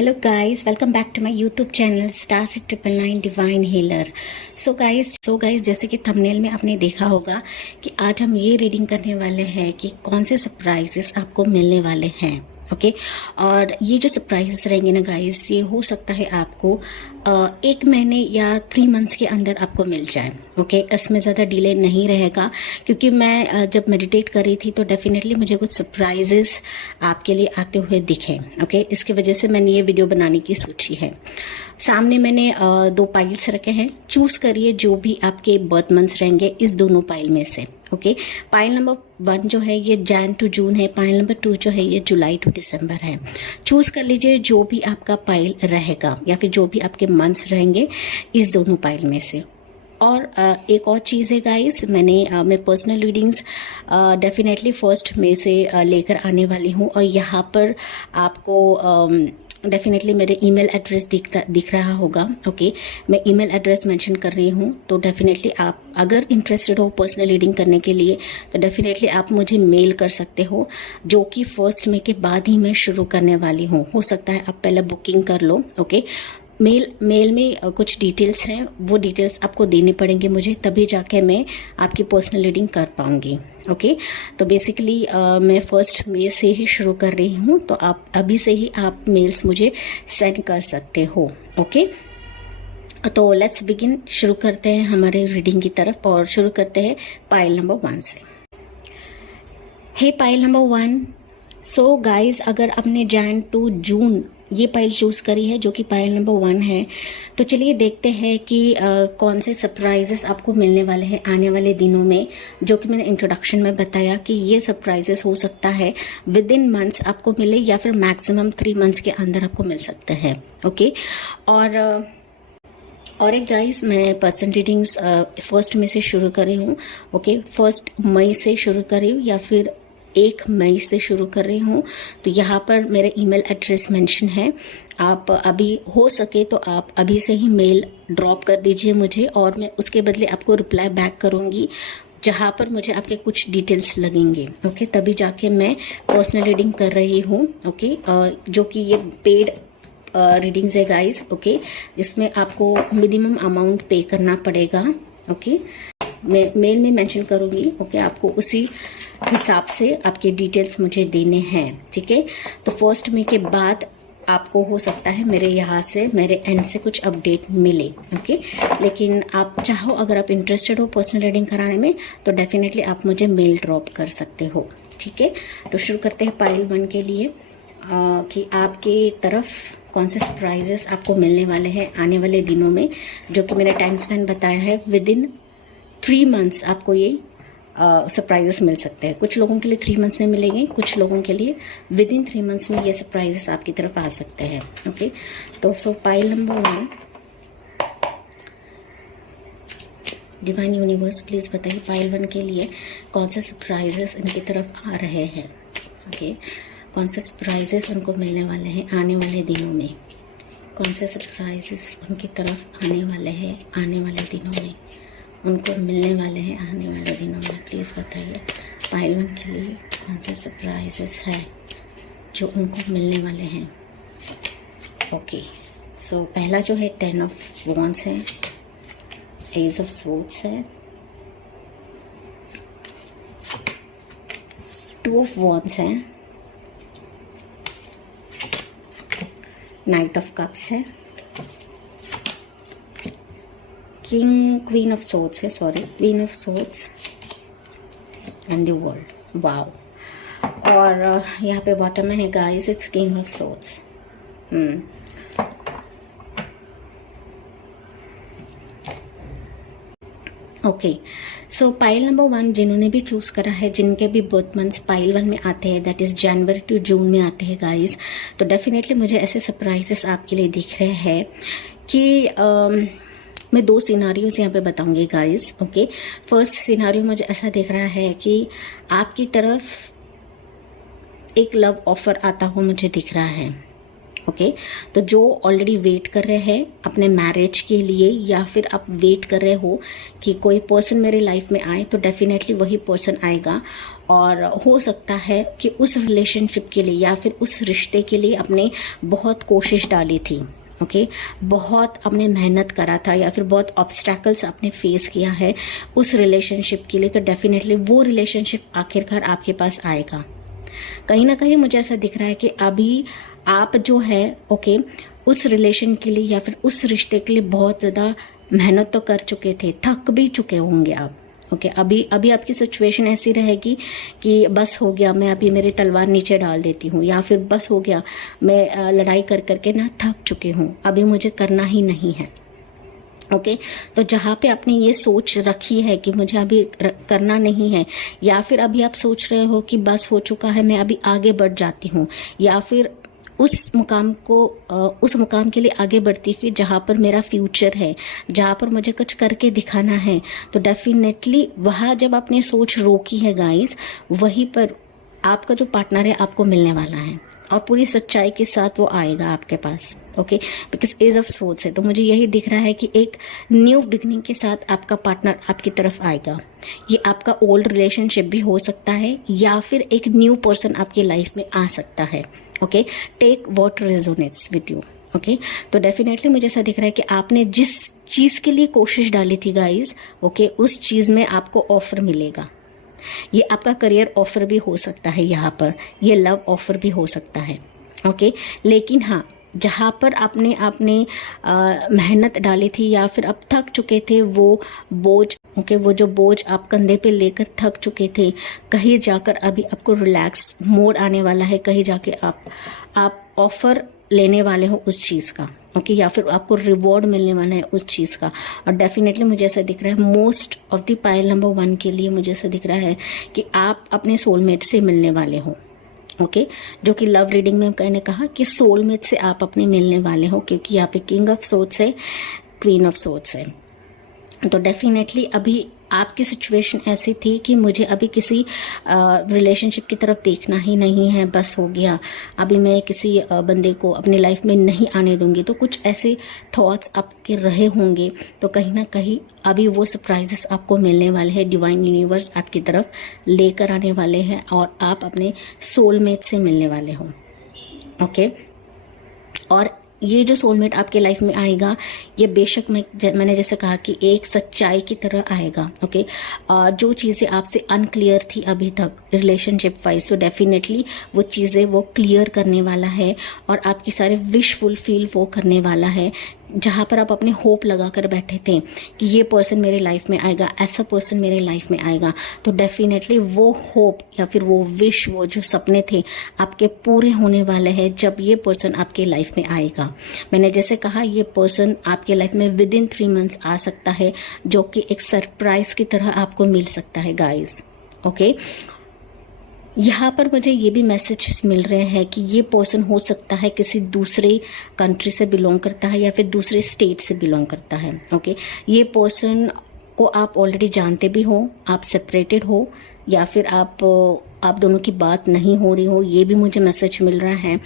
Hello guys, welcome back to my YouTube channel Star699 divine healer. So guys जैसे कि thumbnail में आपने देखा होगा कि आज हम ये रीडिंग करने वाले हैं कि कौन से सरप्राइजेस आपको मिलने वाले हैं। ओके और ये जो सरप्राइजेस रहेंगे ना गाइस, ये हो सकता है आपको 1 महीने या 3 मंथ्स के अंदर आपको मिल जाए। ओके इसमें ज़्यादा डिले नहीं रहेगा, क्योंकि मैं जब मेडिटेट कर रही थी तो डेफिनेटली मुझे कुछ सरप्राइजेस आपके लिए आते हुए दिखे। ओके इसकी वजह से मैंने ये वीडियो बनाने की सोची है। सामने मैंने 2 पाइल्स रखे हैं। चूज करिए जो भी आपके बर्थ मंथ्स रहेंगे इस दोनों पाइल में से। ओके पाइल नंबर 1 जो है ये जैन टू जून है, पाइल नंबर 2 जो है ये जुलाई टू दिसंबर है। चूज कर लीजिए जो भी आपका पाइल रहेगा या फिर जो भी आपके मंथ्स रहेंगे इस दोनों पाइल में से। और एक और चीज़ है गाइस, मैं पर्सनल रीडिंग्स डेफिनेटली फर्स्ट में से लेकर आने वाली हूँ, और यहाँ पर आपको डेफिनेटली मेरे ईमेल एड्रेस दिख रहा होगा। ओके मैं ईमेल एड्रेस मेंशन कर रही हूँ, तो डेफिनेटली आप अगर इंटरेस्टेड हो पर्सनल रीडिंग करने के लिए तो डेफिनेटली आप मुझे मेल कर सकते हो, जो कि 1 मई के बाद ही मैं शुरू करने वाली हूँ। हो सकता है आप पहले बुकिंग कर लो। ओके मेल में कुछ डिटेल्स हैं, वो डिटेल्स आपको देने पड़ेंगे मुझे, तभी जाके मैं आपकी पर्सनल रीडिंग कर पाऊंगी। ओके तो बेसिकली मैं 1 मई से ही शुरू कर रही हूँ, तो आप अभी से ही आप मेल्स मुझे सेंड कर सकते हो। ओके तो लेट्स बिगिन, शुरू करते हैं हमारे रीडिंग की तरफ, और शुरू करते हैं पाइल नंबर 1 से। हे पाइल नंबर 1। सो गाइज, अगर आपने जैन टू जून ये पाइल चूज करी है जो कि पाइल नंबर 1 है, तो चलिए देखते हैं कि कौन से सरप्राइजेस आपको मिलने वाले हैं आने वाले दिनों में। जो कि मैंने इंट्रोडक्शन में बताया कि ये सरप्राइजेस हो सकता है विद इन मंथ्स आपको मिले, या फिर मैक्सिमम 3 मंथ्स के अंदर आपको मिल सकते हैं। ओके और एक गाइस, मैं पर्सन रीडिंग्स 1 मई से शुरू कर रही हूँ। ओके 1 मई से शुरू कर रही हूँ या फिर 1 मई से शुरू कर रही हूँ। तो यहाँ पर मेरा ईमेल एड्रेस मेंशन है। आप अभी हो सके तो आप अभी से ही मेल ड्रॉप कर दीजिए मुझे, और मैं उसके बदले आपको रिप्लाई बैक करूँगी जहाँ पर मुझे आपके कुछ डिटेल्स लगेंगे। ओके तभी जाके मैं पर्सनल रीडिंग कर रही हूँ। ओके जो कि ये पेड रीडिंग्स है गाइस। ओके इसमें आपको मिनिमम अमाउंट पे करना पड़ेगा। ओके मैं मेल में मेंशन करूंगी। ओके आपको उसी हिसाब से आपके डिटेल्स मुझे देने हैं। ठीक है तो 1 मई के बाद आपको हो सकता है मेरे यहाँ से, मेरे एंड से कुछ अपडेट मिले। ओके लेकिन आप चाहो, अगर आप इंटरेस्टेड हो पर्सनल रीडिंग कराने में, तो डेफिनेटली आप मुझे मेल ड्रॉप कर सकते हो। ठीक है तो शुरू करते हैं पाइल 1 के लिए कि आपके तरफ कौन से सरप्राइजेस आपको मिलने वाले हैं आने वाले दिनों में। जो कि मैंने टाइम स्पैन बताया है, विद इन 3 मंथ्स आपको ये सरप्राइजेस मिल सकते हैं। कुछ लोगों के लिए 3 मंथ्स में मिलेंगे, कुछ लोगों के लिए विद इन 3 मंथ्स में ये सरप्राइजेस आपकी तरफ आ सकते हैं। ओके तो सो pile number 1, divine universe please बताइए पाइल 1 के लिए कौन से सरप्राइजेस इनकी तरफ आ रहे हैं। ओके कौन से सरप्राइजेस उनको मिलने वाले हैं आने वाले दिनों में, कौन से सरप्राइजेस उनकी तरफ आने वाले हैं आने वाले दिनों में, उनको मिलने वाले हैं आने वाले दिनों में। प्लीज़ बताइए पाइल 1 के लिए कौन से सरप्राइजेस हैं जो उनको मिलने वाले हैं। ओके सो पहला जो है 10 ऑफ वॉन्ड्स है, एज ऑफ स्वॉर्ड्स है, 2 ऑफ वॉन्ड्स है, नाइट ऑफ कप्स है, क्वीन ऑफ सोर्ड्स है, queen of swords and the world. Wow और यहाँ पे बॉटम में है guys, it's king of swords. Okay so pile number 1 जिन्होंने भी चूज करा है, जिनके भी बर्थ मंथ्स पाइल 1 में आते हैं, that is January to June में आते हैं गाइस, तो डेफिनेटली मुझे ऐसे सरप्राइजेस आपके लिए दिख रहे हैं कि मैं 2 सिनारियोज यहाँ पे बताऊंगी गाइस। ओके फर्स्ट सिनारियो मुझे ऐसा दिख रहा है कि आपकी तरफ एक लव ऑफर आता हुआ मुझे दिख रहा है। ओके तो जो ऑलरेडी वेट कर रहे हैं अपने मैरिज के लिए, या फिर आप वेट कर रहे हो कि कोई पर्सन मेरे लाइफ में आए, तो डेफिनेटली वही पर्सन आएगा। और हो सकता है कि उस रिलेशनशिप के लिए या फिर उस रिश्ते के लिए आपने बहुत कोशिश डाली थी, ओके बहुत आपने मेहनत करा था, या फिर बहुत ऑब्स्टैकल्स आपने फेस किया है उस रिलेशनशिप के लिए, तो डेफिनेटली वो रिलेशनशिप आखिरकार आपके पास आएगा। कहीं ना कहीं मुझे ऐसा दिख रहा है कि अभी आप जो है ओके उस रिलेशन के लिए या फिर उस रिश्ते के लिए बहुत ज़्यादा मेहनत तो कर चुके थे, थक भी चुके होंगे आप। ओके अभी आपकी सिचुएशन ऐसी रहेगी कि बस हो गया, मैं अभी मेरी तलवार नीचे डाल देती हूँ, या फिर बस हो गया, मैं लड़ाई कर करके ना थक चुकी हूँ, अभी मुझे करना ही नहीं है। ओके तो जहाँ पे आपने ये सोच रखी है कि मुझे अभी करना नहीं है, या फिर अभी आप सोच रहे हो कि बस हो चुका है, मैं अभी आगे बढ़ जाती हूँ, या फिर उस मुकाम के लिए आगे बढ़ती हुई जहाँ पर मेरा फ्यूचर है, जहाँ पर मुझे कुछ करके दिखाना है, तो डेफिनेटली वहाँ जब आपने सोच रोकी है गाइस, वहीं पर आपका जो पार्टनर है आपको मिलने वाला है और पूरी सच्चाई के साथ वो आएगा आपके पास। Okay because as of source है, तो मुझे यही दिख रहा है कि एक न्यू बिगनिंग के साथ आपका पार्टनर आपकी तरफ आएगा। ये आपका ओल्ड रिलेशनशिप भी हो सकता है, या फिर एक न्यू पर्सन आपकी लाइफ में आ सकता है। Okay take what resonates with you. Okay तो डेफिनेटली मुझे ऐसा दिख रहा है कि आपने जिस चीज़ के लिए कोशिश डाली थी गाइज, ओके उस चीज़ में आपको ऑफर मिलेगा। ये आपका करियर ऑफर भी हो सकता है, यहाँ पर ये लव ऑफर भी हो सकता है। ओके लेकिन हाँ, जहाँ पर आपने मेहनत डाली थी या फिर आप थक चुके थे, वो बोझ वो जो बोझ आप कंधे पे लेकर थक चुके थे, कहीं जाकर अभी आपको रिलैक्स मोड आने वाला है, कहीं जाके आप ऑफर लेने वाले हो उस चीज़ का। ओके या फिर आपको रिवॉर्ड मिलने वाला है उस चीज़ का। और डेफिनेटली मुझे ऐसा दिख रहा है most of the pile number 1 के लिए मुझे ऐसा दिख रहा है कि आप अपने सोलमेट से मिलने वाले हो। ओके जो कि लव रीडिंग में मैंने कहा कि सोलमेट से आप अपने मिलने वाले हो, क्योंकि यहाँ पे किंग ऑफ सोर्ड्स है, क्वीन ऑफ सोर्ड्स है। तो डेफिनेटली अभी आपकी सिचुएशन ऐसी थी कि मुझे अभी किसी रिलेशनशिप की तरफ देखना ही नहीं है, बस हो गया, अभी मैं किसी बंदे को अपनी लाइफ में नहीं आने दूंगी। तो कुछ ऐसे थॉट्स आपके रहे होंगे, तो कहीं ना कहीं अभी वो सरप्राइजेस आपको मिलने वाले हैं, डिवाइन यूनिवर्स आपकी तरफ लेकर आने वाले हैं और आप अपने सोलमेट से मिलने वाले हो। ओके और ये जो सोलमेट आपके लाइफ में आएगा, ये बेशक मैंने जैसे कहा कि एक सच्चाई की तरह आएगा। ओके जो चीज़ें आपसे अनक्लियर थी अभी तक रिलेशनशिप वाइज, तो डेफिनेटली वो चीज़ें वो क्लियर करने वाला है और आपकी सारे विश फुलफिल वो करने वाला है। जहाँ पर आप अपने होप लगा कर बैठे थे कि ये पर्सन मेरे लाइफ में आएगा, ऐसा पर्सन मेरे लाइफ में आएगा, तो डेफिनेटली वो होप या फिर वो विश, वो जो सपने थे आपके पूरे होने वाले हैं जब ये पर्सन आपके लाइफ में आएगा। मैंने जैसे कहा ये पर्सन आपके लाइफ में विद इन 3 मंथ्स आ सकता है, जो कि एक सरप्राइज की तरह आपको मिल सकता है गाइज। ओके यहाँ पर मुझे ये भी मैसेज मिल रहे हैं कि ये पर्सन हो सकता है किसी दूसरे कंट्री से बिलोंग करता है या फिर दूसरे स्टेट से बिलोंग करता है। ओके ये पर्सन को आप ऑलरेडी जानते भी हो, आप सेपरेटेड हो, या फिर आप दोनों की बात नहीं हो रही हो, ये भी मुझे मैसेज मिल रहा है।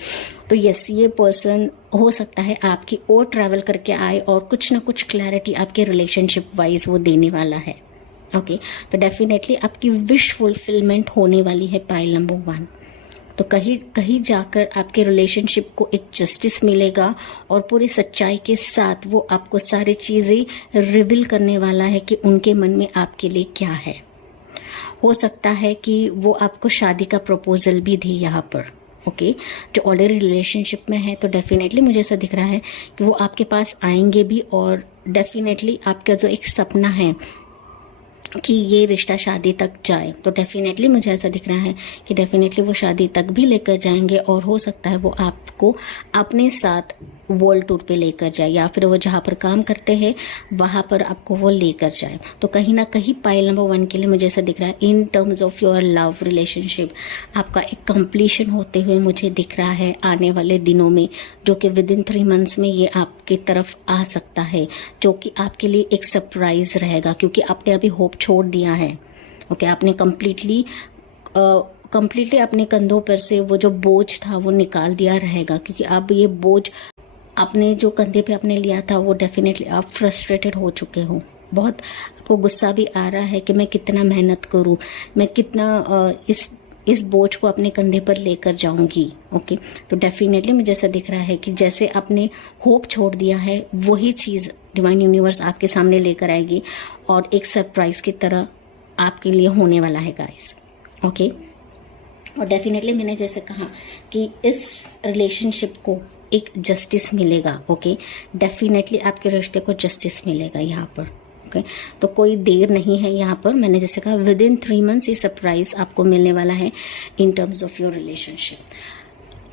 तो यस ये पर्सन हो सकता है आपकी और ट्रैवल करके आए और कुछ ना कुछ क्लैरिटी आपके रिलेशनशिप वाइज वो देने वाला है। ओके तो डेफिनेटली आपकी विश फुलफिलमेंट होने वाली है पाइल नंबर 1। तो कहीं जाकर आपके रिलेशनशिप को एक जस्टिस मिलेगा और पूरी सच्चाई के साथ वो आपको सारी चीज़ें रिवील करने वाला है कि उनके मन में आपके लिए क्या है। हो सकता है कि वो आपको शादी का प्रपोजल भी दी यहाँ पर। ओके जो ऑलरेडी रिलेशनशिप में है, तो डेफिनेटली मुझे ऐसा दिख रहा है कि वो आपके पास आएंगे भी, और डेफिनेटली आपका जो एक सपना है कि ये रिश्ता शादी तक जाए, तो डेफिनेटली मुझे ऐसा दिख रहा है कि डेफिनेटली वो शादी तक भी लेकर जाएंगे, और हो सकता है वो आपको अपने साथ वर्ल्ड टूर पे लेकर जाए, या फिर वो जहाँ पर काम करते हैं वहाँ पर आपको वो लेकर जाए। तो कहीं ना कहीं पाइल नंबर 1 के लिए मुझे ऐसा दिख रहा है in terms of your love relationship आपका एक कंप्लीशन होते हुए मुझे दिख रहा है आने वाले दिनों में, जो कि विद इन 3 मंथ्स में ये आपकी तरफ आ सकता है, जो कि आपके लिए एक सरप्राइज रहेगा, क्योंकि आपने अभी होप छोड़ दिया है। ओके आपने कंप्लीटली अपने कंधों पर से वो जो बोझ था वो निकाल दिया रहेगा, क्योंकि अब ये बोझ आपने जो कंधे पे आपने लिया था वो डेफिनेटली आप फ्रस्ट्रेटेड हो चुके हो। बहुत आपको गुस्सा भी आ रहा है कि मैं कितना मेहनत करूं, मैं कितना इस बोझ को अपने कंधे पर लेकर जाऊंगी। ओके, तो डेफिनेटली मुझे ऐसा दिख रहा है कि जैसे आपने होप छोड़ दिया है वही चीज़ डिवाइन यूनिवर्स आपके सामने लेकर आएगी और एक सरप्राइज की तरह आपके लिए होने वाला है गाइस। ओके, और डेफिनेटली मैंने जैसे कहा कि इस रिलेशनशिप को एक जस्टिस मिलेगा। ओके, डेफिनेटली आपके रिश्ते को जस्टिस मिलेगा यहाँ पर। ओके, तो कोई देर नहीं है यहाँ पर। मैंने जैसे कहा विद इन 3 मंथ्स ये सरप्राइज आपको मिलने वाला है in terms of your relationship.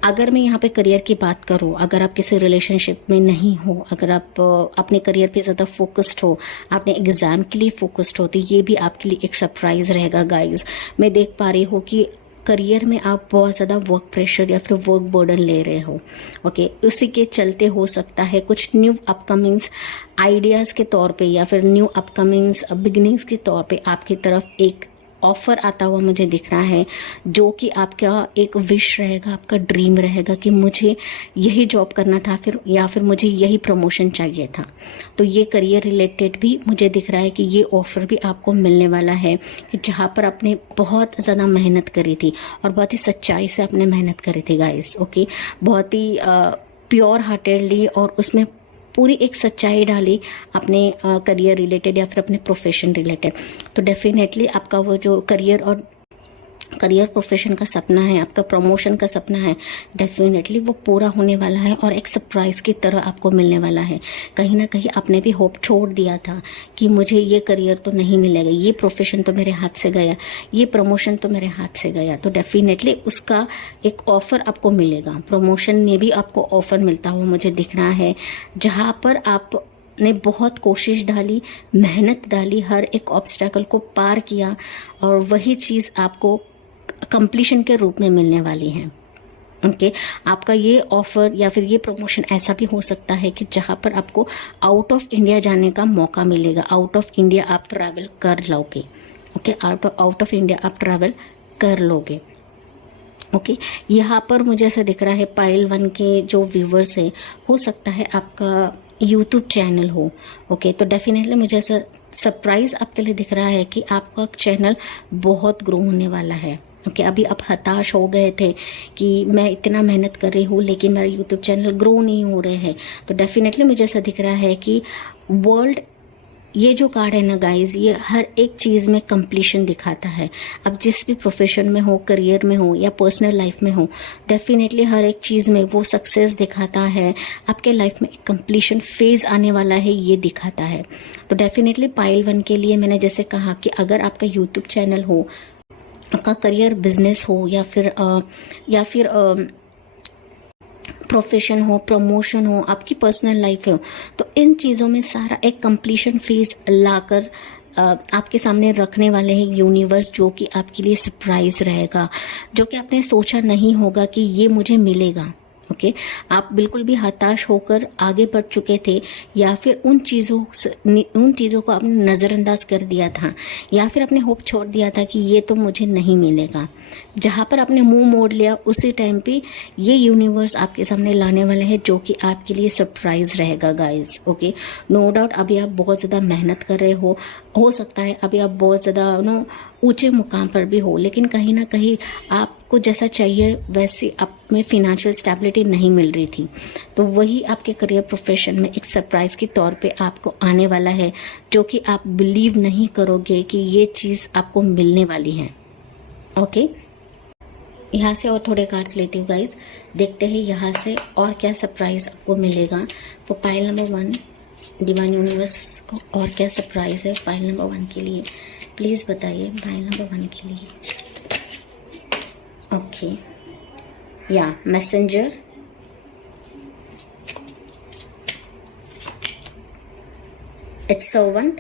अगर मैं यहाँ पे करियर की बात करूँ, अगर आप किसी रिलेशनशिप में नहीं हो, अगर आप अपने करियर पे ज़्यादा फोकस्ड हो, आपने एग्ज़ाम के लिए फोकस्ड हो, तो ये भी आपके लिए एक सरप्राइज़ रहेगा गाइज। मैं देख पा रही हूँ कि करियर में आप बहुत ज़्यादा वर्क प्रेशर या फिर वर्क बर्डन ले रहे हो। ओके, उसी के चलते हो सकता है कुछ न्यू अपकमिंग्स आइडियाज़ के तौर पे या फिर न्यू अपकमिंग्स बिगिनिंग्स के तौर पे आपकी तरफ एक ऑफर आता हुआ मुझे दिख रहा है, जो कि आपका एक विश रहेगा, आपका ड्रीम रहेगा कि मुझे यही जॉब करना था फिर, या फिर मुझे यही प्रमोशन चाहिए था। तो ये करियर रिलेटेड भी मुझे दिख रहा है कि ये ऑफर भी आपको मिलने वाला है कि जहाँ पर आपने बहुत ज़्यादा मेहनत करी थी और बहुत ही सच्चाई से आपने मेहनत करी थी गाइस। ओके, बहुत ही प्योर हार्टेडली और उसमें पूरी एक सच्चाई डाली अपने करियर रिलेटेड या फिर अपने प्रोफेशन रिलेटेड। तो डेफिनेटली आपका वो जो करियर प्रोफेशन का सपना है, आपका प्रमोशन का सपना है, डेफिनेटली वो पूरा होने वाला है और एक सरप्राइज की तरह आपको मिलने वाला है। कहीं ना कहीं आपने भी होप छोड़ दिया था कि मुझे ये करियर तो नहीं मिलेगा, ये प्रोफेशन तो मेरे हाथ से गया, ये प्रमोशन तो मेरे हाथ से गया, तो डेफिनेटली उसका एक ऑफर आपको मिलेगा। प्रमोशन में भी आपको ऑफर मिलता हुआ मुझे दिख रहा है, जहाँ पर आप ने बहुत कोशिश डाली, मेहनत डाली, हर एक ऑब्स्टेकल को पार किया और वही चीज़ आपको कंप्लीशन के रूप में मिलने वाली है। ओके, आपका ये ऑफर या फिर ये प्रमोशन ऐसा भी हो सकता है कि जहाँ पर आपको आउट ऑफ इंडिया जाने का मौका मिलेगा। आउट ऑफ इंडिया आप ट्रैवल कर लोगे। ओके, आउट ऑफ इंडिया आप ट्रैवल कर लोगे। ओके, यहाँ पर मुझे ऐसा दिख रहा है पाइल 1 के जो व्यूवर्स है, हो सकता है आपका यूट्यूब चैनल हो। ओके, तो डेफिनेटली मुझे ऐसा सरप्राइज आपके लिए दिख रहा है कि आपका चैनल बहुत ग्रो होने वाला है। ओके, अभी आप हताश हो गए थे कि मैं इतना मेहनत कर रही हूँ लेकिन मेरा यूट्यूब चैनल ग्रो नहीं हो रहे हैं, तो डेफिनेटली मुझे ऐसा दिख रहा है कि वर्ल्ड, ये जो कार्ड है ना गाइज, ये हर एक चीज़ में कंप्लीशन दिखाता है। अब जिस भी प्रोफेशन में हो, करियर में हो या पर्सनल लाइफ में हो, डेफिनेटली हर एक चीज़ में वो सक्सेस दिखाता है। आपके लाइफ में एक कंप्लीशन फेज आने वाला है, ये दिखाता है। तो डेफिनेटली पाइल 1 के लिए मैंने जैसे कहा कि अगर आपका यूट्यूब चैनल हो, आपका करियर बिजनेस हो या फिर प्रोफेशन हो, प्रमोशन हो, आपकी पर्सनल लाइफ हो, तो इन चीज़ों में सारा एक कंप्लीशन फेज लाकर आपके सामने रखने वाले हैं यूनिवर्स, जो कि आपके लिए सरप्राइज रहेगा, जो कि आपने सोचा नहीं होगा कि ये मुझे मिलेगा। ओके, आप बिल्कुल भी हताश होकर आगे बढ़ चुके थे या फिर उन चीज़ों को आपने नज़रअंदाज कर दिया था या फिर आपने होप छोड़ दिया था कि ये तो मुझे नहीं मिलेगा। जहाँ पर आपने मुंह मोड़ लिया उसी टाइम पे ये यूनिवर्स आपके सामने लाने वाले हैं, जो कि आपके लिए सरप्राइज रहेगा गाइज। ओके, नो डाउट अभी आप बहुत ज़्यादा मेहनत कर रहे हो सकता है अभी आप बहुत ज़्यादा ऊंचे मुकाम पर भी हो, लेकिन कहीं ना कहीं आपको जैसा चाहिए वैसे आप में फिनेंशियल स्टेबिलिटी नहीं मिल रही थी, तो वही आपके करियर प्रोफेशन में एक सरप्राइज के तौर पे आपको आने वाला है, जो कि आप बिलीव नहीं करोगे कि ये चीज़ आपको मिलने वाली है। ओके, यहाँ से और थोड़े कार्ड्स लेती हूँ गाइज, देखते हैं यहाँ से और क्या सरप्राइज आपको मिलेगा। तो पाइल नंबर 1 डिवाइन यूनिवर्स को और क्या सरप्राइज है पाइल नंबर 1 के लिए, प्लीज़ बताइए पाइल नंबर 1 के लिए। ओके, या messenger, it's servant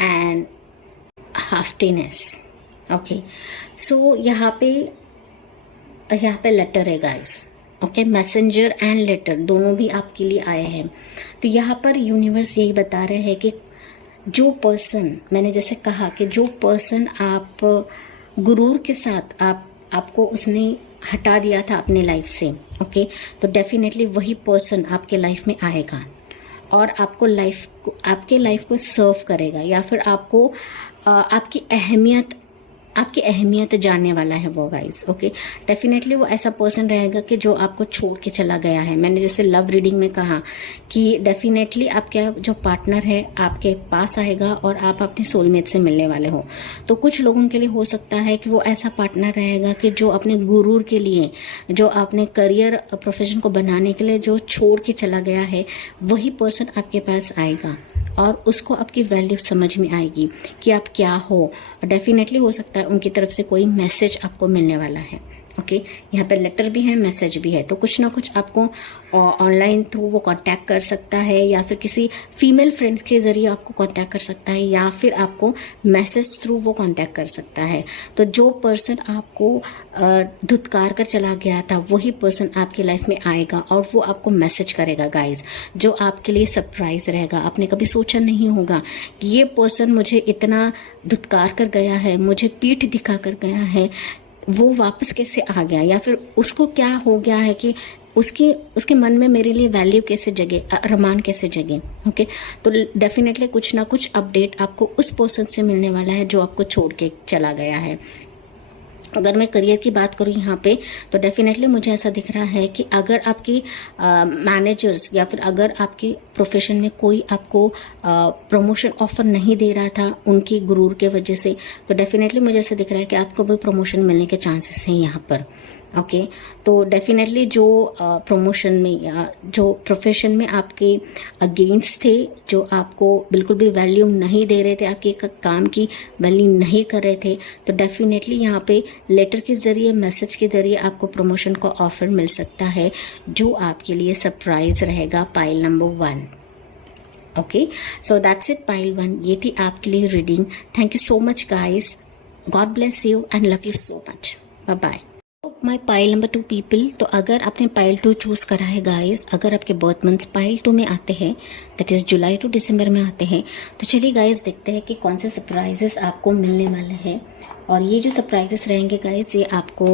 and haughtiness. Okay, so यहाँ पे लेटर है guys. Okay, messenger and letter दोनों भी आपके लिए आए हैं। तो यहाँ पर यूनिवर्स यही बता रहे हैं कि जो पर्सन, मैंने जैसे कहा कि जो पर्सन आप गुरूर के साथ आपको उसने हटा दिया था अपने लाइफ से, ओके, तो डेफिनेटली वही पर्सन आपके लाइफ में आएगा और आपके लाइफ को सर्व करेगा, या फिर आपको आपकी अहमियत जानने वाला है वो गाइस, ओके। डेफिनेटली वो ऐसा पर्सन रहेगा कि जो आपको छोड़ के चला गया है। मैंने जैसे लव रीडिंग में कहा कि डेफिनेटली आपका जो पार्टनर है आपके पास आएगा और आप अपने सोलमेट से मिलने वाले हो। तो कुछ लोगों के लिए हो सकता है कि वो ऐसा पार्टनर रहेगा कि जो अपने गुरूर के लिए, जो अपने करियर प्रोफेशन को बनाने के लिए जो छोड़ के चला गया है, वही पर्सन आपके पास आएगा और उसको आपकी वैल्यू समझ में आएगी कि आप क्या हो। डेफिनेटली हो सकता है उनकी तरफ से कोई मैसेज आपको मिलने वाला है, ओके। यहाँ पे लेटर भी है, मैसेज भी है, तो कुछ ना कुछ आपको ऑनलाइन थ्रू वो कांटेक्ट कर सकता है, या फिर किसी फीमेल फ्रेंड्स के जरिए आपको कांटेक्ट कर सकता है, या फिर आपको मैसेज थ्रू वो कांटेक्ट कर सकता है। तो जो पर्सन आपको धुतकार कर चला गया था वही पर्सन आपकी लाइफ में आएगा और वो आपको मैसेज करेगा गाइज, जो आपके लिए सरप्राइज रहेगा। आपने कभी सोचा नहीं होगा कि ये पर्सन मुझे इतना धुतकार कर गया है, मुझे पीठ दिखा कर गया है, वो वापस कैसे आ गया, या फिर उसको क्या हो गया है कि उसके मन में मेरे लिए वैल्यू कैसे जगे, अरमान कैसे जगे, ओके। तो डेफिनेटली कुछ ना कुछ अपडेट आपको उस पर्सन से मिलने वाला है जो आपको छोड़ के चला गया है। अगर मैं करियर की बात करूँ यहाँ पे, तो डेफिनेटली मुझे ऐसा दिख रहा है कि अगर आपकी मैनेजर्स या फिर अगर आपके प्रोफेशन में कोई आपको प्रमोशन ऑफर नहीं दे रहा था उनकी गुरूर के वजह से, तो डेफिनेटली मुझे ऐसा दिख रहा है कि आपको भी प्रमोशन मिलने के चांसेस हैं यहाँ पर, ओके। तो डेफिनेटली जो प्रमोशन में या जो प्रोफेशन में आपके अगेंस्ट थे, जो आपको बिल्कुल भी वैल्यू नहीं दे रहे थे, आपके काम की वैल्यू नहीं कर रहे थे, तो डेफिनेटली यहाँ पे लेटर के ज़रिए, मैसेज के ज़रिए आपको प्रमोशन का ऑफर मिल सकता है, जो आपके लिए सरप्राइज रहेगा। Pile number 1, okay. So that's it, pile 1 ये थी आपके लिए reading. Thank you so much guys, God bless you and love you so much, bye bye. My pile number 2 people, तो अगर आपने पाइल 2 चूज़ करा है गाइस, अगर आपके बर्थ मंथ्स पाइल 2 में आते हैं, दैट इज़ जुलाई टू दिसंबर में आते हैं, तो चलिए गाइस देखते हैं कि कौन से सरप्राइजेस आपको मिलने वाले हैं। और ये जो सरप्राइजेस रहेंगे गाइस, ये आपको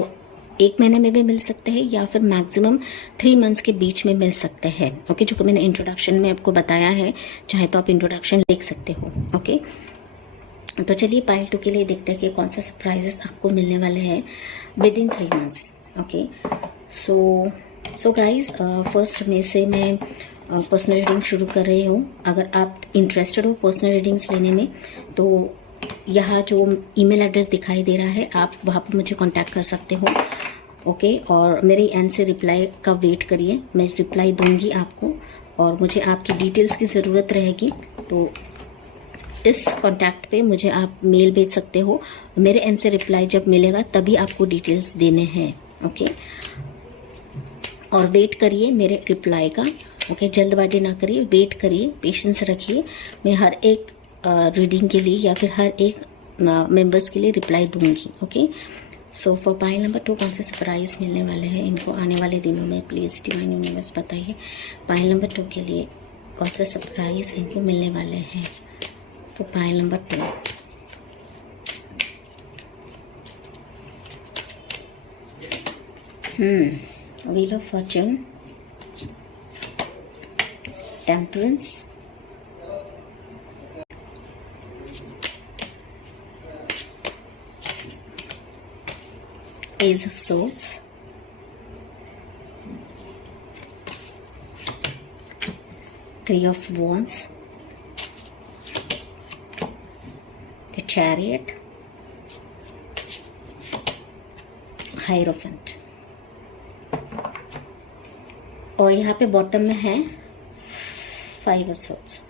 1 महीने में भी मिल सकते हैं या फिर मैक्सिमम 3 मंथ्स के बीच में मिल सकते हैं, ओके। जो कि मैंने इंट्रोडक्शन में आपको बताया है, चाहे तो आप इंट्रोडक्शन देख सकते हो, ओके। तो चलिए पाइल 2 के लिए देखते हैं कि कौन सा सरप्राइजेस आपको मिलने वाले हैं with in 3 months, okay. So guys, first में से मैं पर्सनल रीडिंग शुरू कर रही हूँ। अगर आप इंटरेस्टेड हो पर्सनल रीडिंग्स लेने में, तो यहाँ जो ईमेल एड्रेस दिखाई दे रहा है, आप वहाँ पर मुझे कांटेक्ट कर सकते हो, ओके। और मेरे एंड से रिप्लाई का वेट करिए, मैं रिप्लाई दूंगी आपको, और मुझे आपकी डिटेल्स की ज़रूरत रहेगी, तो इस कॉन्टैक्ट पे मुझे आप मेल भेज सकते हो। मेरे एंड से रिप्लाई जब मिलेगा तभी आपको डिटेल्स देने हैं, ओके। और वेट करिए मेरे रिप्लाई का, ओके। जल्दबाजी ना करिए, वेट करिए, पेशेंस रखिए। मैं हर एक रीडिंग के लिए या फिर हर एक मेंबर्स के लिए रिप्लाई दूंगी, okay. So for pile number 2 कौन से सरप्राइज मिलने वाले हैं इनको आने वाले दिनों में, प्लीज़ डिवाइन यूनिवर्स बताइए। पाइल नंबर 2 के लिए कौन से सरप्राइज इनको मिलने वाले हैं। तो pile number 2, wheel of fortune, temperance, ace of swords, three of wands, chariot, hierophant, और यहाँ पे बॉटम में है 5 of swords.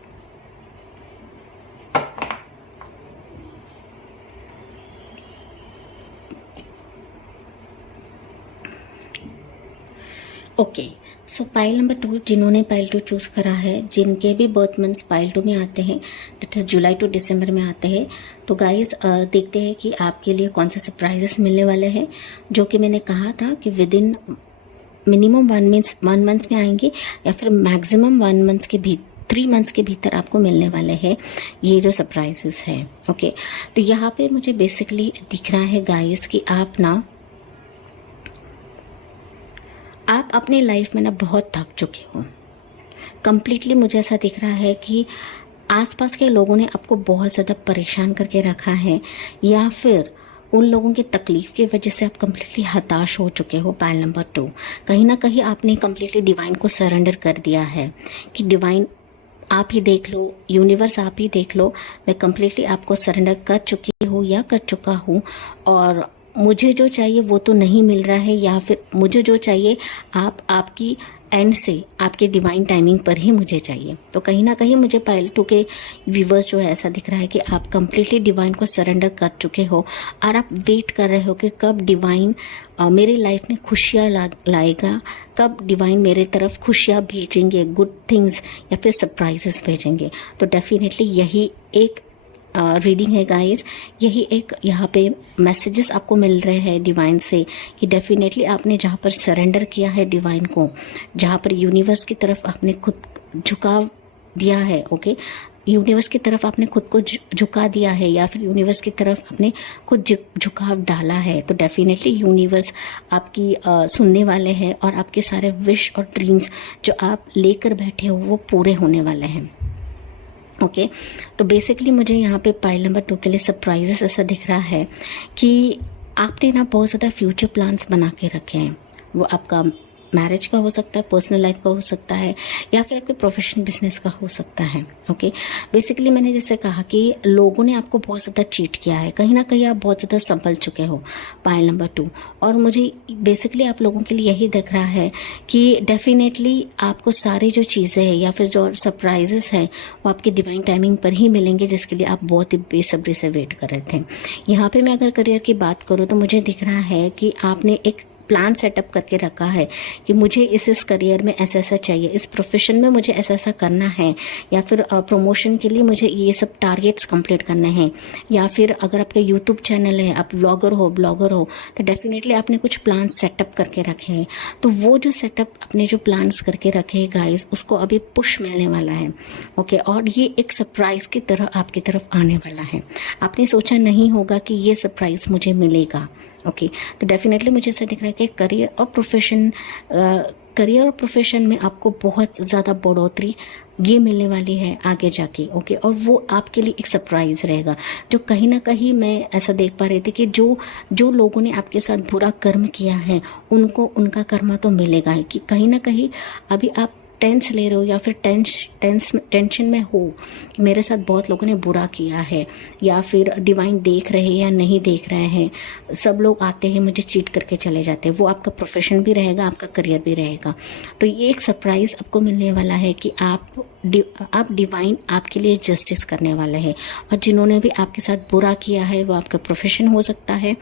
Okay, so pile number 2, जिन्होंने पाइल 2 चूज़ करा है, जिनके भी बर्थ मंथ्स पाइल 2 में आते हैं, डेट इज़ जुलाई टू दिसंबर में आते हैं, तो गाइस देखते हैं कि आपके लिए कौन से सरप्राइजेस मिलने वाले हैं। जो कि मैंने कहा था कि विद इन मिनिमम 1 मंथ्स में आएंगे या फिर मैक्सिमम 1 मंथ्स के 3 मंथ्स के भीतर आपको मिलने वाले हैं ये जो सरप्राइजेस है। ओके, तो यहाँ पे मुझे बेसिकली दिख रहा है गाइस कि आप अपनी लाइफ में ना बहुत थक चुके हो कंप्लीटली। मुझे ऐसा दिख रहा है कि आसपास के लोगों ने आपको बहुत ज़्यादा परेशान करके रखा है, या फिर उन लोगों की तकलीफ की वजह से आप कम्प्लीटली हताश हो चुके हो। पाइल नंबर 2, कहीं ना कहीं आपने कम्प्लीटली डिवाइन को सरेंडर कर दिया है कि डिवाइन आप ही देख लो, यूनिवर्स आप ही देख लो, मैं कम्प्लीटली आपको सरेंडर कर चुकी हूँ या कर चुका हूँ, और मुझे जो चाहिए वो तो नहीं मिल रहा है, या फिर मुझे जो चाहिए आपकी एंड से आपके डिवाइन टाइमिंग पर ही मुझे चाहिए। तो कहीं ना कहीं मुझे पाइल 2 के व्यूवर्स जो है ऐसा दिख रहा है कि आप कंप्लीटली डिवाइन को सरेंडर कर चुके हो और आप वेट कर रहे हो कि कब डिवाइन मेरी लाइफ में खुशियाँ लाएगा, कब डिवाइन मेरे तरफ खुशियाँ भेजेंगे, गुड थिंग्स या फिर सरप्राइजेस भेजेंगे। तो डेफिनेटली यही एक रीडिंग है गाइस, यही एक यहाँ पे मैसेजेस आपको मिल रहे हैं डिवाइन से कि डेफिनेटली आपने जहाँ पर सरेंडर किया है डिवाइन को, जहाँ पर यूनिवर्स की तरफ आपने खुद झुकाव दिया है, ओके, यूनिवर्स की तरफ आपने खुद को झुका दिया है, या फिर यूनिवर्स की तरफ आपने खुद झुकाव डाला है, तो डेफिनेटली यूनिवर्स आपकी सुनने वाले हैं और आपके सारे विश और ड्रीम्स जो आप लेकर बैठे हो वो पूरे होने वाले हैं। ओके, तो बेसिकली मुझे यहाँ पे पाइल नंबर 2 के लिए सरप्राइजेस ऐसा दिख रहा है कि आपने ना बहुत ज़्यादा फ्यूचर प्लान्स बना के रखे हैं। वो आपका मैरिज का हो सकता है, पर्सनल लाइफ का हो सकता है, या फिर आपके प्रोफेशनल बिजनेस का हो सकता है। ओके, बेसिकली मैंने जैसे कहा कि लोगों ने आपको बहुत ज़्यादा चीट किया है, कहीं ना कहीं आप बहुत ज़्यादा संभल चुके हो पाइल नंबर 2, और मुझे बेसिकली आप लोगों के लिए यही दिख रहा है कि डेफिनेटली आपको सारी जो चीज़ें हैं या फिर जो सरप्राइजेस हैं वो आपकी डिवाइन टाइमिंग पर ही मिलेंगे, जिसके लिए आप बहुत ही बेसब्री से वेट कर रहे थे। यहाँ पर मैं अगर करियर की बात करूँ तो मुझे दिख रहा है कि आपने एक प्लान सेटअप करके रखा है कि मुझे इस करियर में ऐसा ऐसा चाहिए, इस प्रोफेशन में मुझे ऐसा ऐसा करना है, या फिर प्रमोशन के लिए मुझे ये सब टारगेट्स कंप्लीट करने हैं, या फिर अगर आपका यूट्यूब चैनल है, आप ब्लॉगर हो तो डेफिनेटली आपने कुछ प्लान सेटअप करके रखे हैं। तो वो जो सेटअप आपने जो प्लान्स करके रखे हैं गाइस, उसको अभी पुश मिलने वाला है। ओके, और ये एक सरप्राइज की तरह आपकी तरफ आने वाला है। आपने सोचा नहीं होगा कि ये सरप्राइज मुझे मिलेगा। ओके, तो डेफिनेटली मुझे ऐसा दिख रहा है कि करियर और प्रोफेशन में आपको बहुत ज़्यादा बढ़ोतरी ये मिलने वाली है आगे जाके। ओके, और वो आपके लिए एक सरप्राइज रहेगा, जो कहीं ना कहीं मैं ऐसा देख पा रही थी कि जो लोगों ने आपके साथ बुरा कर्म किया है उनको उनका कर्मा तो मिलेगा ही, कि कहीं ना कहीं अभी आप टेंस ले रहे हो या फिर टेंशन में हो कि मेरे साथ बहुत लोगों ने बुरा किया है, या फिर डिवाइन देख रहे हैं या नहीं देख रहे हैं, सब लोग आते हैं मुझे चीट करके चले जाते हैं। वो आपका प्रोफेशन भी रहेगा, आपका करियर भी रहेगा। तो ये एक सरप्राइज़ आपको मिलने वाला है कि आप डिवाइन आपके लिए जस्टिस करने वाले हैं, और जिन्होंने भी आपके साथ बुरा किया है वो आपका प्रोफेशन हो सकता है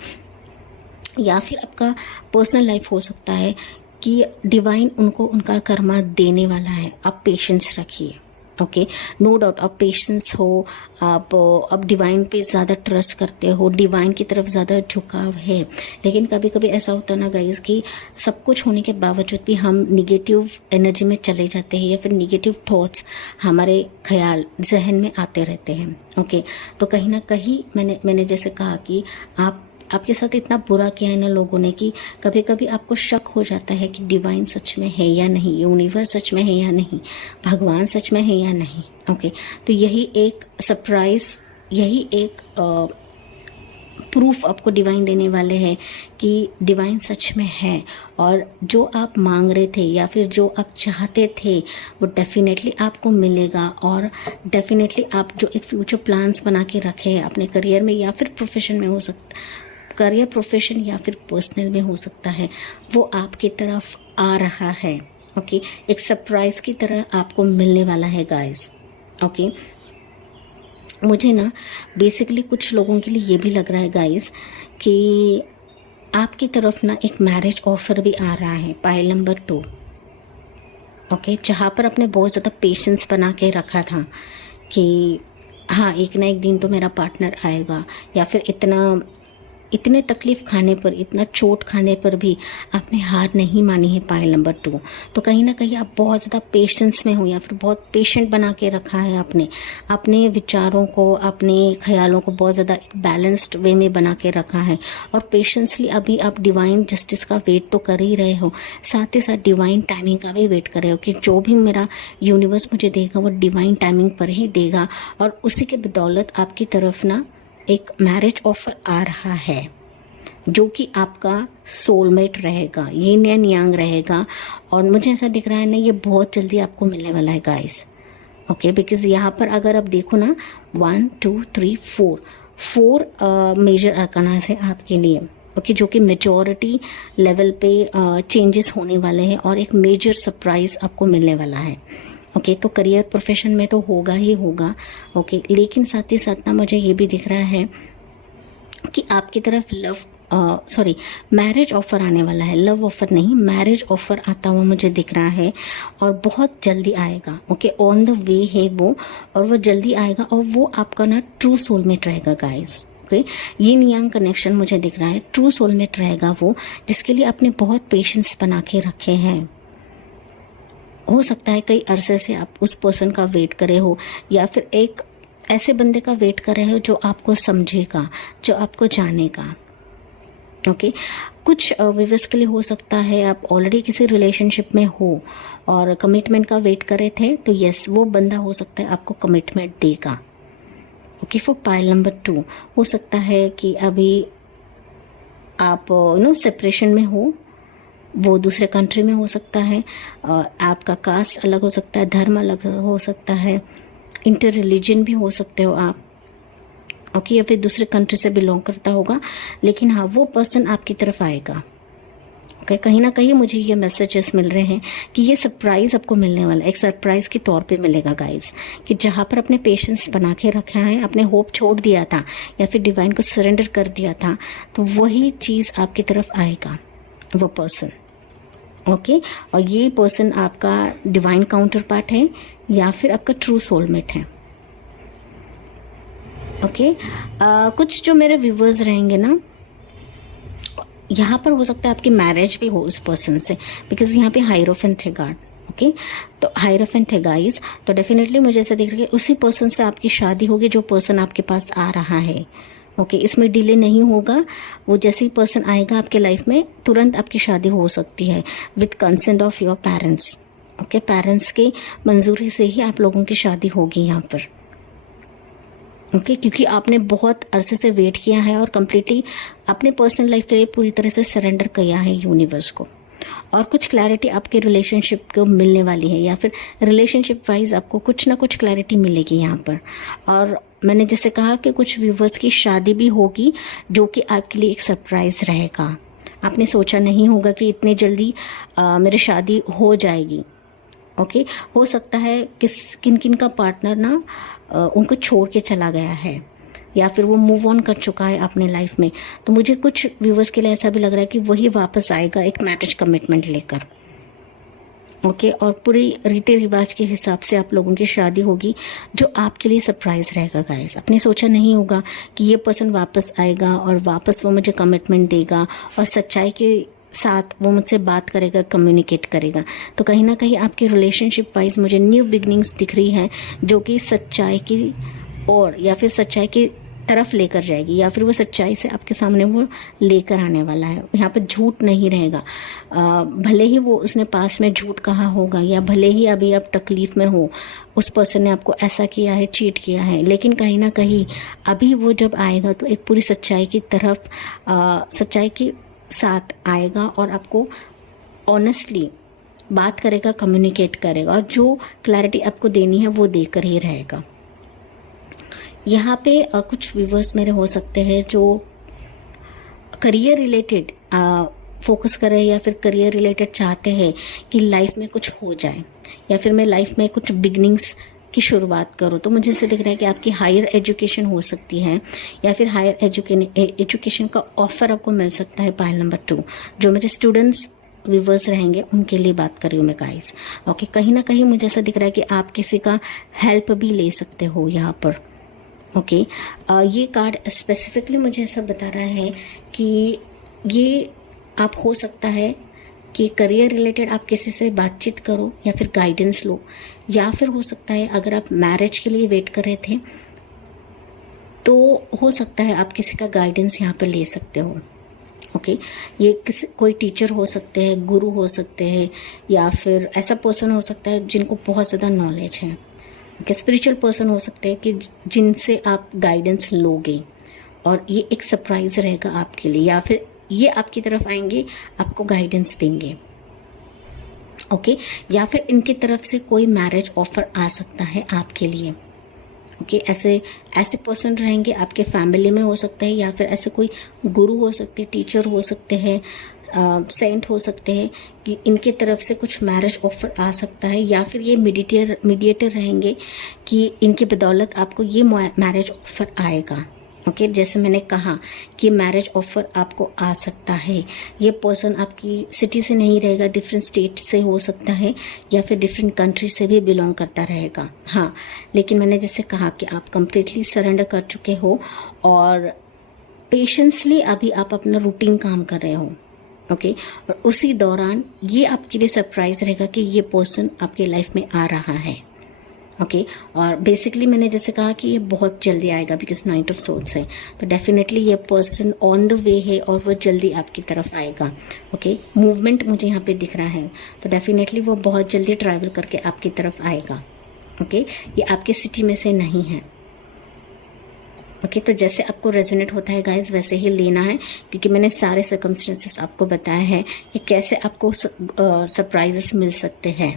या फिर आपका पर्सनल लाइफ हो सकता है, कि डिवाइन उनको उनका कर्मा देने वाला है। आप पेशेंस रखिए। ओके, नो डाउट आप पेशेंस हो, आप अब डिवाइन पे ज़्यादा ट्रस्ट करते हो, डिवाइन की तरफ ज़्यादा झुकाव है। लेकिन कभी कभी ऐसा होता है ना गाइस कि सब कुछ होने के बावजूद भी हम निगेटिव एनर्जी में चले जाते हैं, या फिर निगेटिव थॉट्स हमारे ख्याल जहन में आते रहते हैं। ओके, तो कहीं ना कहीं मैंने जैसे कहा कि आपके साथ इतना बुरा किया है ना लोगों ने कि कभी कभी आपको शक हो जाता है कि डिवाइन सच में है या नहीं, यूनिवर्स सच में है या नहीं, भगवान सच में है या नहीं। ओके, तो यही एक सरप्राइज, यही एक प्रूफ आपको डिवाइन देने वाले हैं कि डिवाइन सच में है, और जो आप मांग रहे थे या फिर जो आप चाहते थे वो डेफिनेटली आपको मिलेगा। और डेफिनेटली आप जो एक फ्यूचर प्लान्स बना के रखे हैं अपने करियर में या फिर प्रोफेशन में, हो सकता करियर प्रोफेशन या फिर पर्सनल में हो सकता है, वो आपकी तरफ आ रहा है। ओके, एक सरप्राइज की तरह आपको मिलने वाला है गाइस। ओके, मुझे ना बेसिकली कुछ लोगों के लिए ये भी लग रहा है गाइस कि आपकी तरफ ना एक मैरिज ऑफर भी आ रहा है, पाइल नंबर 2। ओके, जहाँ पर आपने बहुत ज़्यादा पेशेंस बना के रखा था कि हाँ एक ना एक दिन तो मेरा पार्टनर आएगा, या फिर इतने तकलीफ खाने पर, इतना चोट खाने पर भी आपने हार नहीं मानी है पायल नंबर 2। तो कहीं ना कहीं आप बहुत ज़्यादा पेशेंस में हो या फिर बहुत पेशेंट बना के रखा है आपने अपने विचारों को, अपने ख्यालों को बहुत ज़्यादा एक बैलेंस्ड वे में बना के रखा है। और पेशेंसली अभी आप डिवाइन जस्टिस का वेट तो कर ही रहे हो, साथ ही साथ डिवाइन टाइमिंग का भी वेट कर रहे हो कि जो भी मेरा यूनिवर्स मुझे देगा वो डिवाइन टाइमिंग पर ही देगा। और उसी के बदौलत आपकी तरफ ना एक मैरिज ऑफर आ रहा है जो कि आपका सोलमेट रहेगा, यिन एंड यांग रहेगा। और मुझे ऐसा दिख रहा है ना, ये बहुत जल्दी आपको मिलने वाला है गाइस। ओके, बिकॉज यहाँ पर अगर आप देखो ना 1 2 3 4 मेजर अरकानास है आपके लिए। ओके, जो कि मेजॉरिटी लेवल पे चेंजेस होने वाले हैं और एक मेजर सरप्राइज आपको मिलने वाला है। ओके, तो करियर प्रोफेशन में तो होगा ही होगा। ओके, लेकिन साथ ही साथ ना मुझे ये भी दिख रहा है कि आपकी तरफ मैरिज ऑफर आने वाला है। लव ऑफर नहीं, मैरिज ऑफर आता हुआ मुझे दिख रहा है और बहुत जल्दी आएगा। ओके, ऑन द वे है वो, और वो जल्दी आएगा और वो आपका ना ट्रू सोलमेट रहेगा गाइस। ओके, यिन यांग कनेक्शन मुझे दिख रहा है, ट्रू सोलमेट रहेगा वो, जिसके लिए आपने बहुत पेशेंस बना के रखे हैं। हो सकता है कई अरसे से आप उस पर्सन का वेट करे हो या फिर एक ऐसे बंदे का वेट कर रहे हो जो आपको समझेगा, जो आपको जानेगा। ओके, कुछ व्यूअर्स के लिए हो सकता है आप ऑलरेडी किसी रिलेशनशिप में हो और कमिटमेंट का वेट कर रहे थे, तो यस, वो बंदा हो सकता है आपको कमिटमेंट देगा। ओके, फॉर पाइल नंबर 2 हो सकता है कि अभी आप सेपरेशन में हो, वो दूसरे कंट्री में हो सकता है, आपका कास्ट अलग हो सकता है, धर्म अलग हो सकता है, इंटर रिलीजन भी हो सकते हो आप। ओके, या फिर दूसरे कंट्री से बिलोंग करता होगा, लेकिन हाँ, वो पर्सन आपकी तरफ आएगा। ओके, कहीं ना कहीं मुझे ये मैसेजेस मिल रहे हैं कि ये सरप्राइज आपको मिलने वाला है, एक सरप्राइज के तौर पे मिलेगा गाइस, कि जहाँ पर अपने पेशेंस बना के रखा है, अपने होप छोड़ दिया था या फिर डिवाइन को सरेंडर कर दिया था, तो वही चीज़ आपकी तरफ आएगा, वो पर्सन। ओके, और ये पर्सन आपका डिवाइन काउंटर पार्ट है या फिर आपका ट्रू सोलमेट है। ओके, कुछ जो मेरे व्यूवर्स रहेंगे ना, यहाँ पर हो सकता है आपकी मैरिज भी हो उस पर्सन से, बिकॉज यहाँ पे हायरोफेंट है गार्ड। ओके, तो हायरोफेंट है गाइस, तो डेफिनेटली मुझे ऐसा दिख रहा है उसी पर्सन से आपकी शादी होगी जो पर्सन आपके पास आ रहा है। ओके, इसमें डिले नहीं होगा, वो जैसे ही पर्सन आएगा आपके लाइफ में तुरंत आपकी शादी हो सकती है with consent of your parents. Okay, parents के मंजूरी से ही आप लोगों की शादी होगी यहाँ पर। ओके, क्योंकि आपने बहुत अरसे से वेट किया है और कम्प्लीटली अपने पर्सनल लाइफ के लिए पूरी तरह से सरेंडर किया है यूनिवर्स को, और कुछ क्लैरिटी आपके रिलेशनशिप को मिलने वाली है या फिर रिलेशनशिप वाइज आपको कुछ ना कुछ क्लैरिटी मिलेगी यहाँ पर। और मैंने जैसे कहा कि कुछ व्यूवर्स की शादी भी होगी जो कि आपके लिए एक सरप्राइज रहेगा। आपने सोचा नहीं होगा कि इतनी जल्दी मेरी शादी हो जाएगी। ओके, हो सकता है किन किन का पार्टनर ना उनको छोड़ के चला गया है या फिर वो मूव ऑन कर चुका है अपने लाइफ में, तो मुझे कुछ व्यूवर्स के लिए ऐसा भी लग रहा है कि वही वापस आएगा एक मैरिज कमिटमेंट लेकर। ओके, और पूरी रीति रिवाज के हिसाब से आप लोगों की शादी होगी जो आपके लिए सरप्राइज रहेगा गाइस। आपने सोचा नहीं होगा कि ये पर्सन वापस आएगा और वापस वो मुझे कमिटमेंट देगा और सच्चाई के साथ वो मुझसे बात करेगा, कम्युनिकेट करेगा। तो कहीं ना कहीं आपकी रिलेशनशिप वाइज मुझे न्यू बिगनिंग्स दिख रही है जो कि सच्चाई की ओर या फिर सच्चाई की तरफ लेकर जाएगी, या फिर वो सच्चाई से आपके सामने वो लेकर आने वाला है। यहाँ पर झूठ नहीं रहेगा, भले ही वो उसने पास में झूठ कहा होगा या भले ही अभी आप तकलीफ में हो, उस पर्सन ने आपको ऐसा किया है, चीट किया है, लेकिन कहीं ना कहीं अभी वो जब आएगा तो एक पूरी सच्चाई की तरफ, सच्चाई के साथ आएगा और आपको ऑनेस्टली बात करेगा, कम्युनिकेट करेगा, और जो क्लैरिटी आपको देनी है वो देकर ही रहेगा। यहाँ पे कुछ व्यूवर्स मेरे हो सकते हैं जो करियर रिलेटेड फोकस कर रहे हैं या फिर करियर रिलेटेड चाहते हैं कि लाइफ में कुछ हो जाए या फिर मैं लाइफ में कुछ बिगनिंग्स की शुरुआत करूँ। तो मुझे ऐसे दिख रहा है कि आपकी हायर एजुकेशन हो सकती है या फिर हायर एजुकेशन का ऑफर आपको मिल सकता है पाइल नंबर 2। जो मेरे स्टूडेंट्स व्यूवर्स रहेंगे उनके लिए बात कर रही हूँ मैं गाइस। ओके, कहीं ना कहीं मुझे ऐसा दिख रहा है कि आप किसी का हेल्प भी ले सकते हो यहाँ पर। ओके ये कार्ड स्पेसिफिकली मुझे ऐसा बता रहा है कि ये आप हो सकता है कि करियर रिलेटेड आप किसी से बातचीत करो या फिर गाइडेंस लो, या फिर हो सकता है अगर आप मैरिज के लिए वेट कर रहे थे तो हो सकता है आप किसी का गाइडेंस यहाँ पर ले सकते हो। ओके ये कोई टीचर हो सकते हैं, गुरु हो सकते हैं, या फिर ऐसा पर्सन हो सकता है जिनको बहुत ज़्यादा नॉलेज है। ओके स्पिरिचुअल पर्सन हो सकते हैं कि जिनसे आप गाइडेंस लोगे और ये एक सरप्राइज रहेगा आपके लिए, या फिर ये आपकी तरफ आएंगे, आपको गाइडेंस देंगे। ओके या फिर इनकी तरफ से कोई मैरिज ऑफर आ सकता है आपके लिए। ओके ऐसे पर्सन रहेंगे आपके फैमिली में, हो सकता है, या फिर ऐसे कोई गुरु हो सकते हैं, टीचर हो सकते हैं, सेंट हो सकते हैं कि इनके तरफ से कुछ मैरिज ऑफर आ सकता है, या फिर ये मीडिएटर रहेंगे कि इनकी बदौलत आपको ये मैरिज ऑफर आएगा। ओके जैसे मैंने कहा कि मैरिज ऑफर आपको आ सकता है। ये पर्सन आपकी सिटी से नहीं रहेगा, डिफरेंट स्टेट से हो सकता है, या फिर डिफरेंट कंट्री से भी बिलोंग करता रहेगा। हाँ लेकिन मैंने जैसे कहा कि आप कंप्लीटली सरेंडर कर चुके हो और पेशेंसली अभी आप अपना रूटीन काम कर रहे हो। ओके और उसी दौरान ये आपके लिए सरप्राइज रहेगा कि ये पर्सन आपके लाइफ में आ रहा है। ओके और बेसिकली मैंने जैसे कहा कि ये बहुत जल्दी आएगा बिकॉज 9 ऑफ सोर्ड्स है, तो डेफिनेटली ये पर्सन ऑन द वे है और वो जल्दी आपकी तरफ आएगा। ओके मूवमेंट मुझे यहाँ पे दिख रहा है, तो डेफिनेटली वो बहुत जल्दी ट्रैवल करके आपकी तरफ आएगा। ओके ये आपकी सिटी में से नहीं है। ओके तो जैसे आपको रेजोनेट होता है गाइज वैसे ही लेना है, क्योंकि मैंने सारे सर्कमस्टेंसेस आपको बताया है कि कैसे आपको सरप्राइजेस मिल सकते हैं।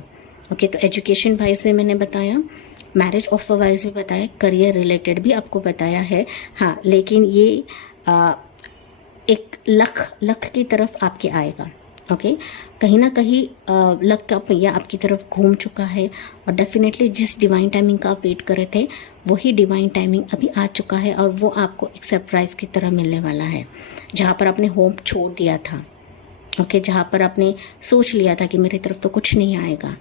ओके तो एजुकेशन वाइज भी मैंने बताया, मैरिज ऑफर वाइज भी बताया, करियर रिलेटेड भी आपको बताया है। हाँ लेकिन ये एक लक की तरफ आपके आएगा। ओके कहीं ना कहीं लक का पहिया आपकी तरफ घूम चुका है और डेफिनेटली जिस डिवाइन टाइमिंग का आप वेट कर रहे थे वही डिवाइन टाइमिंग अभी आ चुका है, और वो आपको एक सरप्राइज की तरह मिलने वाला है। जहाँ पर आपने होप छोड़ दिया था, ओके जहाँ पर आपने सोच लिया था कि मेरी तरफ तो कुछ नहीं आएगा,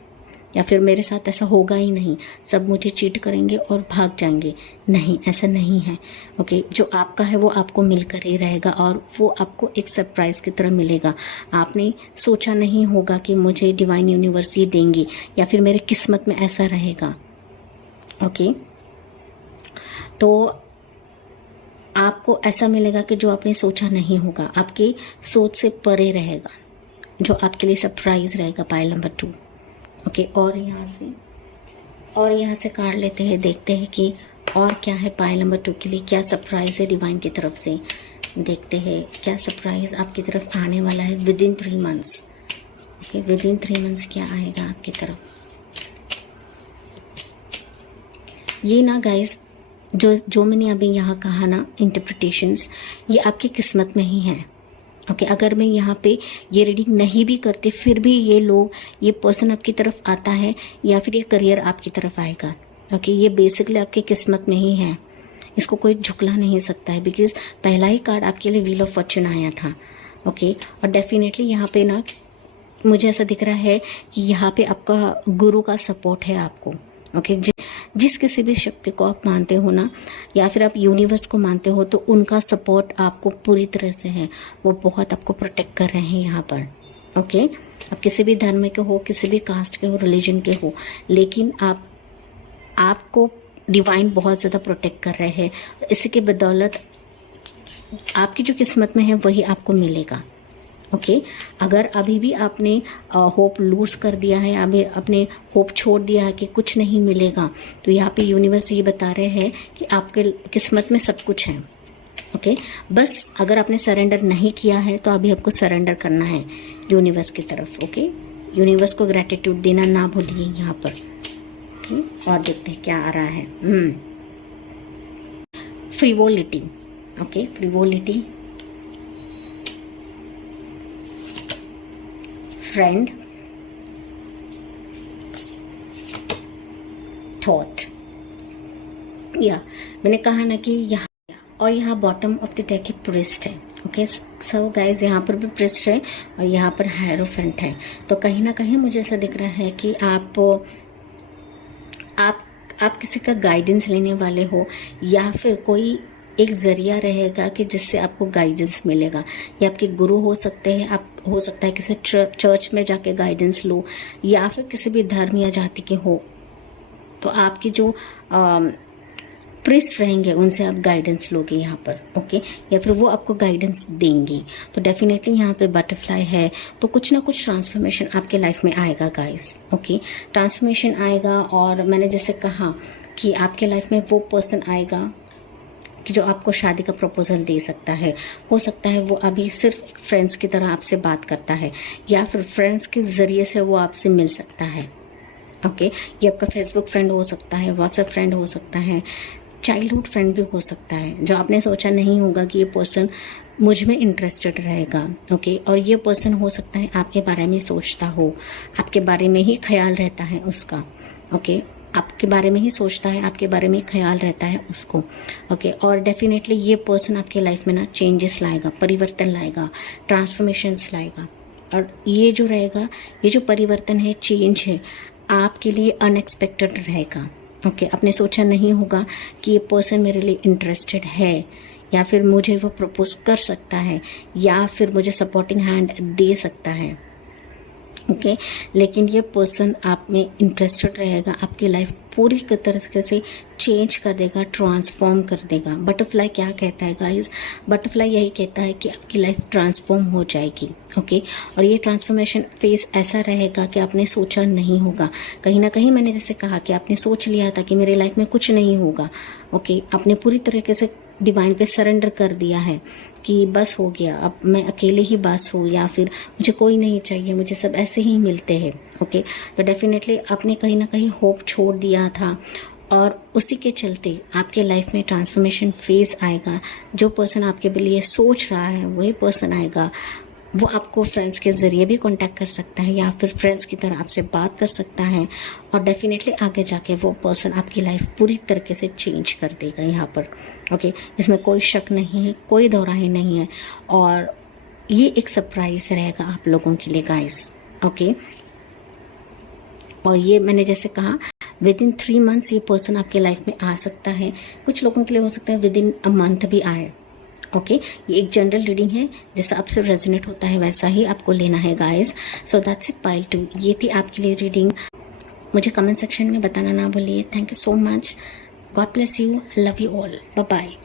या फिर मेरे साथ ऐसा होगा ही नहीं, सब मुझे चीट करेंगे और भाग जाएंगे, नहीं ऐसा नहीं है। ओके जो आपका है वो आपको मिलकर ही रहेगा और वो आपको एक सरप्राइज की तरह मिलेगा। आपने सोचा नहीं होगा कि मुझे डिवाइन यूनिवर्स ये देंगी या फिर मेरे किस्मत में ऐसा रहेगा। ओके तो आपको ऐसा मिलेगा कि जो आपने सोचा नहीं होगा, आपकी सोच से परे रहेगा, जो आपके लिए सरप्राइज रहेगा। Pile number 2। ओके और यहाँ से काट लेते हैं, देखते हैं कि और क्या है पाइल नंबर 2 के लिए, क्या सरप्राइज है डिवाइन की तरफ से। देखते हैं क्या सरप्राइज आपकी तरफ आने वाला है with in 3 months. Okay with in 3 months क्या आएगा आपकी तरफ। ये ना गाइस जो मैंने अभी यहाँ कहा ना इंटरप्रिटेशंस, ये आपकी किस्मत में ही है। ओके अगर मैं यहाँ पे ये रीडिंग नहीं भी करती फिर भी ये पर्सन आपकी तरफ आता है या फिर ये करियर आपकी तरफ आएगा। ओके ये बेसिकली आपकी किस्मत में ही है, इसको कोई झुकला नहीं सकता है, बिकॉज पहला ही कार्ड आपके लिए व्हील ऑफ फॉर्चून आया था। ओके और डेफिनेटली यहाँ पे ना मुझे ऐसा दिख रहा है कि यहाँ पे आपका गुरु का सपोर्ट है आपको। ओके जिस किसी भी शक्ति को आप मानते हो ना, या फिर आप यूनिवर्स को मानते हो, तो उनका सपोर्ट आपको पूरी तरह से है, वो बहुत आपको प्रोटेक्ट कर रहे हैं यहाँ पर। ओके आप किसी भी धर्म के हो, किसी भी कास्ट के हो, रिलीजन के हो, लेकिन आपको डिवाइन बहुत ज़्यादा प्रोटेक्ट कर रहे हैं। इसी के बदौलत आपकी जो किस्मत में है वही आपको मिलेगा। ओके अगर अभी भी आपने होप लूज कर दिया है, अभी अपने होप छोड़ दिया है कि कुछ नहीं मिलेगा, तो यहाँ पे यूनिवर्स ये बता रहे हैं कि आपके किस्मत में सब कुछ है। ओके बस अगर आपने सरेंडर नहीं किया है तो अभी आपको सरेंडर करना है यूनिवर्स की तरफ। ओके यूनिवर्स को ग्रैटिट्यूड देना ना भूलिए यहाँ पर। ओके और देखते हैं क्या आ रहा है। फ्रीवोलिटी। ओके फ्रीवोलिटी, फ्रेंड, थॉट, या मैंने कहा ना कि यहाँ और यहाँ bottom of the deck priest है। ओके सो गाइज यहाँ पर भी प्रिस्ट है और यहाँ पर हायरोफेंट है। तो कहीं ना कहीं मुझे ऐसा दिख रहा है कि आप किसी का गाइडेंस लेने वाले हो, या फिर कोई एक जरिया रहेगा कि जिससे आपको गाइडेंस मिलेगा। ये आपके गुरु हो सकते हैं, आप हो सकता है किसी चर्च में जाके गाइडेंस लो, या फिर किसी भी धर्म या जाति के हो तो आपकी जो प्रिस्ट रहेंगे उनसे आप गाइडेंस लोगे यहाँ पर, ओके, या फिर वो आपको गाइडेंस देंगी। तो डेफिनेटली यहाँ पे बटरफ्लाई है, तो कुछ ना कुछ ट्रांसफॉर्मेशन आपके लाइफ में आएगा गाइस, ओके, ट्रांसफॉर्मेशन आएगा। और मैंने जैसे कहा कि आपके लाइफ में वो पर्सन आएगा कि जो आपको शादी का प्रपोजल दे सकता है। हो सकता है वो अभी सिर्फ एक फ्रेंड्स की तरह आपसे बात करता है, या फिर फ्रेंड्स के ज़रिए से वो आपसे मिल सकता है, ओके। ये आपका फेसबुक फ्रेंड हो सकता है, व्हाट्सएप फ्रेंड हो सकता है, चाइल्डहुड फ्रेंड भी हो सकता है, जो आपने सोचा नहीं होगा कि ये पर्सन मुझ में इंटरेस्टेड रहेगा, ओके। और ये पर्सन हो सकता है आपके बारे में सोचता हो, आपके बारे में ही ख्याल रहता है उसका, ओके, आपके बारे में ही सोचता है, आपके बारे में ही ख्याल रहता है उसको, ओके। और डेफिनेटली ये पर्सन आपके लाइफ में ना चेंजेस लाएगा, परिवर्तन लाएगा, ट्रांसफॉर्मेशंस लाएगा। और ये जो रहेगा, ये जो परिवर्तन है, चेंज है, आपके लिए अनएक्सपेक्टेड रहेगा, ओके। आपने सोचा नहीं होगा कि ये पर्सन मेरे लिए इंटरेस्टेड है, या फिर मुझे वो प्रपोज कर सकता है, या फिर मुझे सपोर्टिंग हैंड दे सकता है, ओके। लेकिन ये पर्सन आप में इंटरेस्टेड रहेगा, आपकी लाइफ पूरी तरह से चेंज कर देगा, ट्रांसफॉर्म कर देगा। बटरफ्लाई क्या कहता है गाइस? बटरफ्लाई यही कहता है कि आपकी लाइफ ट्रांसफॉर्म हो जाएगी, ओके। और ये ट्रांसफॉर्मेशन फेज ऐसा रहेगा कि आपने सोचा नहीं होगा। कहीं ना कहीं मैंने जैसे कहा कि आपने सोच लिया था कि मेरे लाइफ में कुछ नहीं होगा, ओके। आपने पूरी तरीके से डिवाइन पे सरेंडर कर दिया है कि बस हो गया, अब मैं अकेले ही बस हूँ, या फिर मुझे कोई नहीं चाहिए, मुझे सब ऐसे ही मिलते हैं, ओके। तो डेफिनेटली आपने कहीं ना कहीं होप छोड़ दिया था, और उसी के चलते आपके लाइफ में ट्रांसफॉर्मेशन फेज आएगा। जो पर्सन आपके लिए सोच रहा है वही पर्सन आएगा। वो आपको फ्रेंड्स के ज़रिए भी कांटेक्ट कर सकता है, या फिर फ्रेंड्स की तरह आपसे बात कर सकता है, और डेफिनेटली आगे जाके वो पर्सन आपकी लाइफ पूरी तरीके से चेंज कर देगा यहाँ पर, ओके। इसमें कोई शक नहीं है, कोई दोराहे नहीं है, और ये एक सरप्राइज रहेगा आप लोगों के लिए गाइस, ओके। और ये मैंने जैसे कहा विद इन 3 मंथ्स ये पर्सन आपके लाइफ में आ सकता है। कुछ लोगों के लिए हो सकता है विद इन अ मंथ भी आए, ओके। ये एक जनरल रीडिंग है, जैसा आपसे रेजोनेट होता है वैसा ही आपको लेना है guys. So that's it pile 2, ये थी आपके लिए रीडिंग। मुझे कमेंट सेक्शन में बताना ना भूलिए। Thank you so much, God bless you, love you all, bye bye.